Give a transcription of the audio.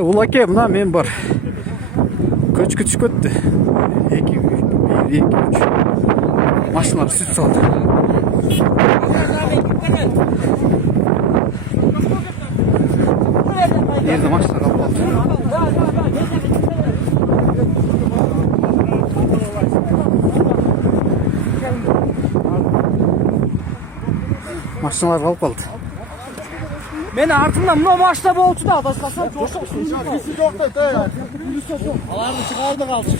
Улаке, мына мен бар. Көчкү түшүп кетти. 2 3 машиналар сүт салды. Yerде машина калып калды. Машиналар калып калды. Мен артымдан мына машина болчу да, таштасам жошок. Аларды чыгарды калды.